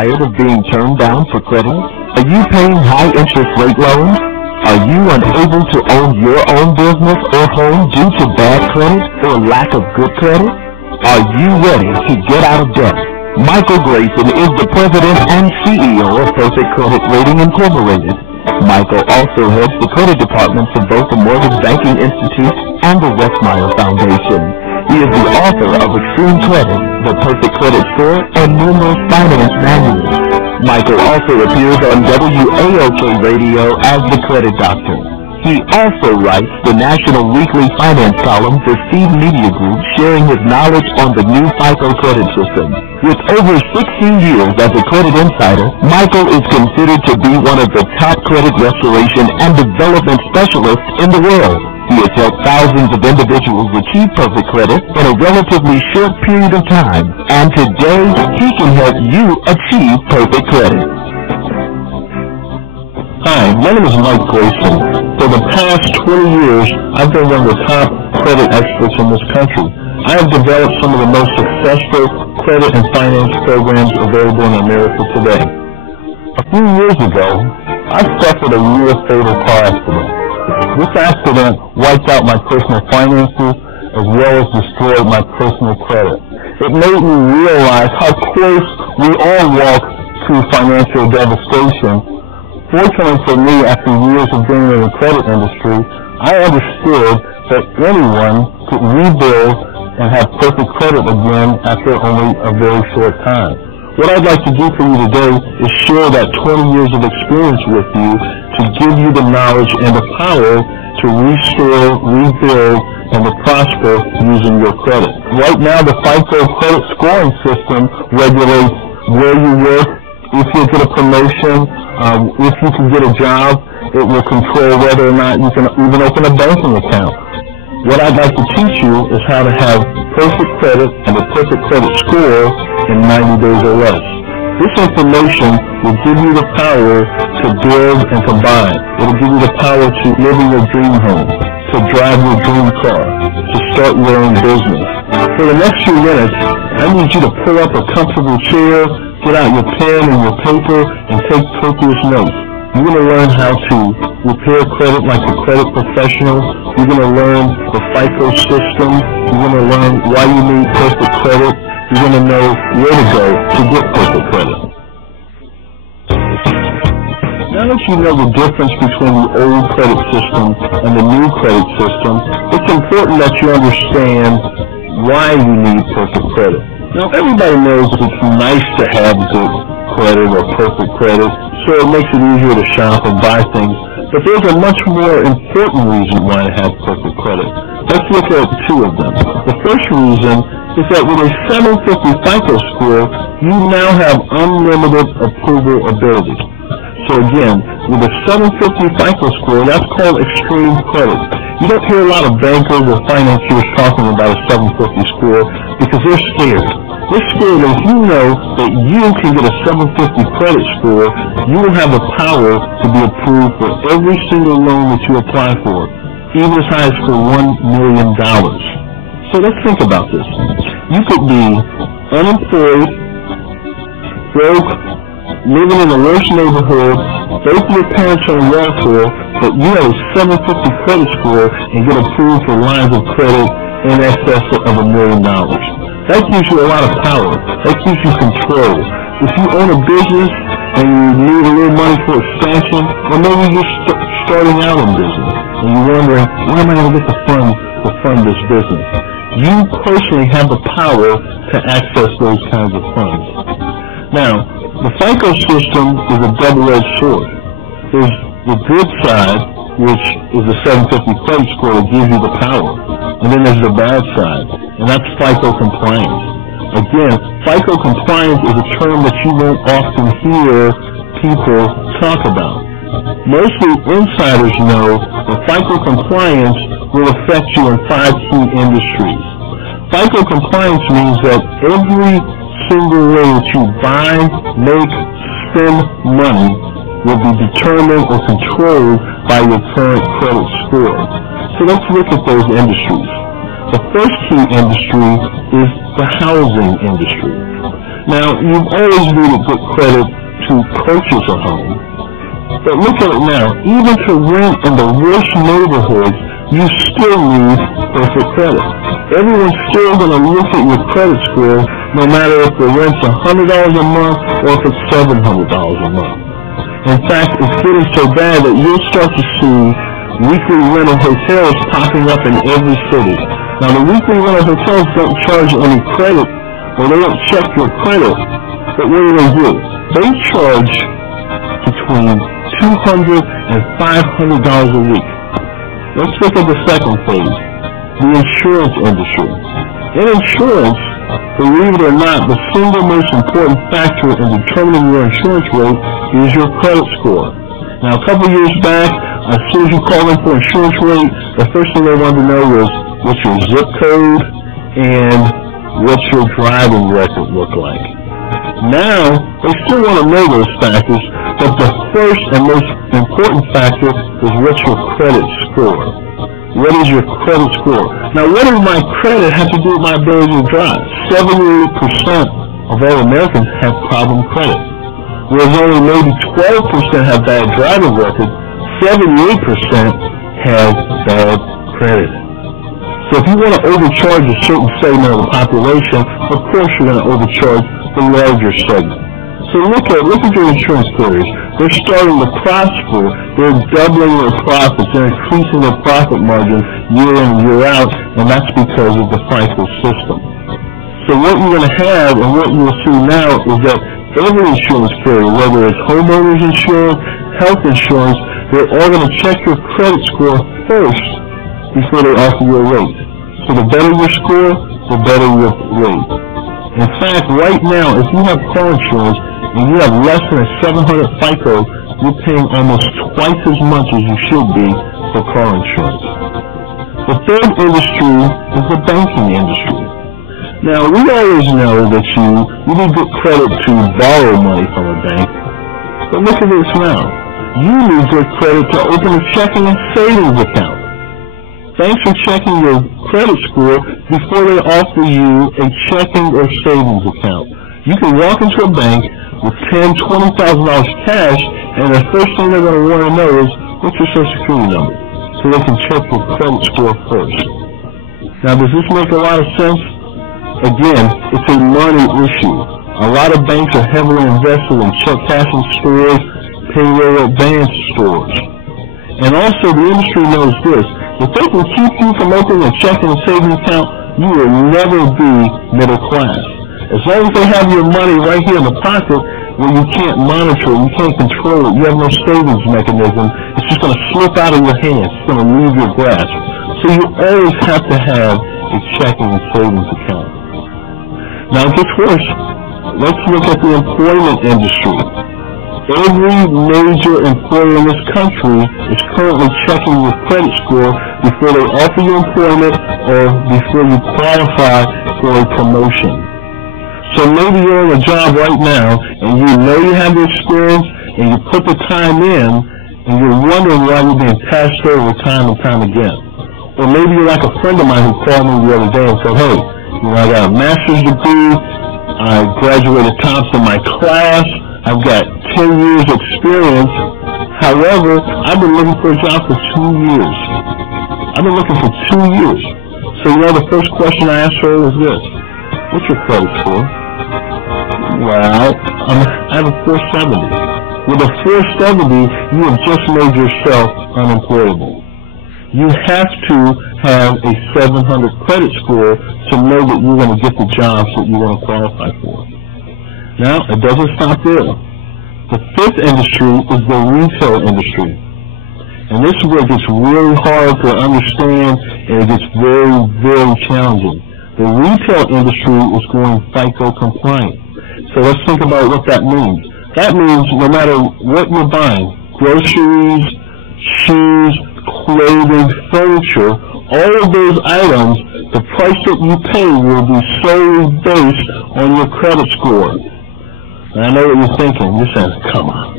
tired of being turned down for credit? Are you paying high interest rate loans? Are you unable to own your own business or home due to bad credit or lack of good credit? Are you ready to get out of debt? Michael Grayson is the president and CEO of Perfect Credit Rating Incorporated. Michael also heads the credit departments of both the Mortgage Banking Institute and the Westmeyer Foundation. He is the author of Extreme Credit, The Perfect Credit Score, and numerous finance manuals. Michael also appears on WAOK Radio as the Credit Doctor. He also writes the national weekly finance column for Seed Media Group, sharing his knowledge on the new FICO credit system. With over 16 years as a credit insider, Michael is considered to be one of the top credit restoration and development specialists in the world. He has helped thousands of individuals achieve perfect credit in a relatively short period of time, and today he can help you achieve perfect credit. Hi, my name is Mike Grayson. For the past 20 years, I've been one of the top credit experts in this country. I have developed some of the most successful credit and finance programs available in America today. A few years ago, I suffered a near-fatal car accident. This accident wiped out my personal finances as well as destroyed my personal credit. It made me realize how close we all walk to financial devastation. Fortunately for me, after years of being in the credit industry, I understood that anyone could rebuild and have perfect credit again after only a very short time. What I'd like to do for you today is share that 20 years of experience with you to give you the knowledge and the power to restore, rebuild, and to prosper using your credit. Right now, the FICO credit scoring system regulates where you work, if you get a promotion, if you can get a job. It will control whether or not you can even open a banking account. What I'd like to teach you is how to have perfect credit and a perfect credit score in 90 days or less. This information will give you the power to build and to buy. It will give you the power to live in your dream home, to drive your dream car, to start your own business. For the next few minutes, I need you to pull up a comfortable chair, get out your pen and your paper, and take copious notes. You're going to learn how to repair credit like a credit professional. You're going to learn the FICO system. You're going to learn why you need perfect credit. You're going to know where to go to get perfect credit. Now that you know the difference between the old credit system and the new credit system, it's important that you understand why you need perfect credit. Now, everybody knows that it's nice to have good credit or perfect credit, so it makes it easier to shop and buy things. But there's a much more important reason why to have perfect credit. Let's look at two of them. The first reason is that with a 750 FICO score, you now have unlimited approval ability. So again, with a 750 FICO score, that's called extreme credit. You don't hear a lot of bankers or financiers talking about a 750 score because they're scared. They're scared that if you know that you can get a 750 credit score, you will have the power to be approved for every single loan that you apply for, even as high as for $1 million. So let's think about this. You could be unemployed, broke, living in the worst neighborhood, both of your parents are on welfare, but you have a 750 credit score and get approved for lines of credit in excess of $1 million. That gives you a lot of power. That gives you control. If you own a business and you need a little money for expansion, or maybe you're just starting out in business and you're wondering, where am I going to get the funds to fund this business? You personally have the power to access those kinds of funds. Now, the FICO system is a double-edged sword. There's the good side, which is the 750 credit score that gives you the power. And then there's the bad side, and that's FICO compliance. Again, FICO compliance is a term that you won't often hear people talk about. Mostly insiders know that FICO compliance will affect you in 5 key industries. FICO compliance means that every single way that you buy, make, spend money will be determined or controlled by your current credit score. So let's look at those industries. The first key industry is the housing industry. Now, you've always needed good credit to purchase a home, but look at it now. Even to rent in the worst neighborhoods, you still need perfect credit. Everyone's still going to look at your credit score, no matter if the rent's $100 a month or if it's $700 a month. In fact, it's getting so bad that you'll start to see weekly rental hotels popping up in every city. Now, the weekly rental hotels don't charge any credit, or they don't check your credit, but what do? They charge between $200 and $500 a week. Let's look at the second phase, the insurance industry. In insurance, believe it or not, the single most important factor in determining your insurance rate is your credit score. Now, a couple years back, as soon as you call in for insurance rate, the first thing they wanted to know was what's your zip code and what's your driving record look like. Now, they still want to know those factors, but the first and most important factor is what's your credit score. What is your credit score? Now, what does my credit have to do with my ability to drive? 78% of all Americans have problem credit, whereas only maybe 12% have bad driving record. 78% have bad credit. So if you want to overcharge a certain segment of the population, of course you're going to overcharge the larger segment. So look at your insurance carriers. They're starting to prosper. They're doubling their profits. They're increasing their profit margin year in and year out, and that's because of the FICO system. So what you're going to have, and what you'll see now, is that every insurance carrier, whether it's homeowners insurance, health insurance, they're all going to check your credit score first before they offer you a rate. So the better your score, the better your rate. In fact, right now, if you have car insurance and you have less than a 700 FICO, you're paying almost twice as much as you should be for car insurance. The third industry is the banking industry. Now, we always know that you need good credit to borrow money from a bank, but look at this now. You need good credit to open a checking and savings account. Banks are checking your credit score before they offer you a checking or savings account. You can walk into a bank with $10,000, $20,000 cash, and the first thing they're going to want to know is, what's your Social Security number? So they can check your credit score first. Now, does this make a lot of sense? Again, it's a money issue. A lot of banks are heavily invested in check cashing stores, payroll advance stores. And also, the industry knows this. If they can keep you from opening a checking and savings account, you will never be middle class. As long as they have your money right here in the pocket, where you can't monitor it, you can't control it, you have no savings mechanism, it's just going to slip out of your hands, it's going to leave your grasp. So you always have to have a checking and savings account. Now it gets worse. Let's look at the employment industry. Every major employer in this country is currently checking your credit score before they offer you employment or before you qualify for a promotion. So maybe you're in a job right now and you know you have the experience and you put the time in and you're wondering why you're being passed over time and time again. Or maybe you're like a friend of mine who called me the other day and said, hey, I got a master's degree, I graduated tops in my class, I've got 10 years experience. However, I've been looking for a job for 2 years. I've been looking for 2 years. So the first question I asked her was this: what's your credit score? Well, I have a 470. With a 470, you have just made yourself unemployable. You have to have a 700 credit score to know that you're going to get the jobs that you're going to qualify for. Now, it doesn't stop there. The fifth industry is the retail industry. And this is where it gets really hard to understand, and it gets very, very challenging. The retail industry is going FICO compliant. So let's think about what that means. That means no matter what you're buying, groceries, shoes, clothing, furniture, all of those items, the price that you pay will be solely based on your credit score. And I know what you're thinking. You're saying, come on.